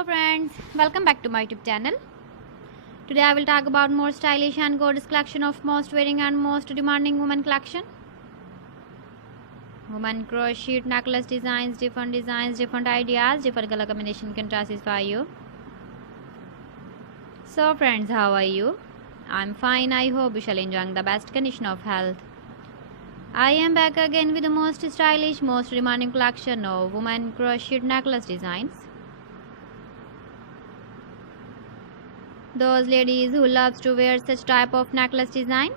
Hello friends, welcome back to my YouTube channel. Today I will talk about more stylish and gorgeous collection of most wearing and most demanding women collection. Women crochet necklace designs, different ideas, different color combination can satisfy you. So friends, how are you? I'm fine. I hope you shall enjoying the best condition of health. I am back again with the most stylish, most demanding collection of women crochet necklace designs. Those ladies who loves to wear such type of necklace design.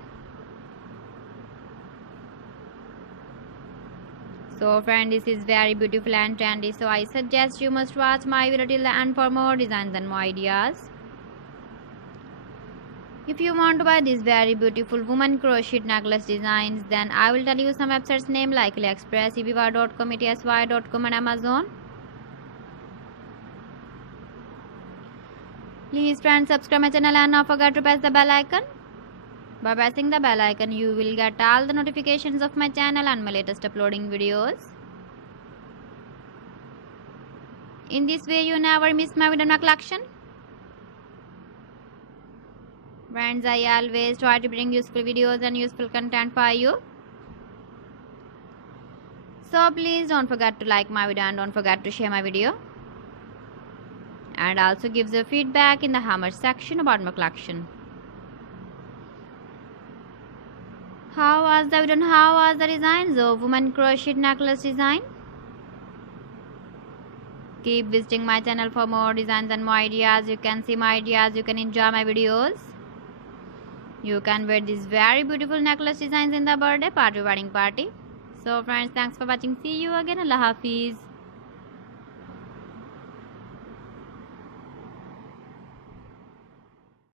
So friend, this is very beautiful and trendy, so I suggest you must watch my video till the end for more designs and more ideas. If you want to buy these very beautiful woman crochet necklace designs, then I will tell you some websites name like AliExpress, eBay.com, etsy.com and Amazon. Please friends, subscribe my channel and not forget to press the bell icon. By pressing the bell icon, you will get all the notifications of my channel and my latest uploading videos. In this way, you never miss my video collection. Friends, I always try to bring useful videos and useful content for you. So please don't forget to like my video and don't forget to share my video. And also give the feedback in the hammer section about my collection. How was the video and how was the designs of woman crochet necklace design? Keep visiting my channel for more designs and more ideas. You can see my ideas, you can enjoy my videos. You can wear these very beautiful necklace designs in the birthday party, wedding party. So friends, thanks for watching. See you again. Allah Hafiz.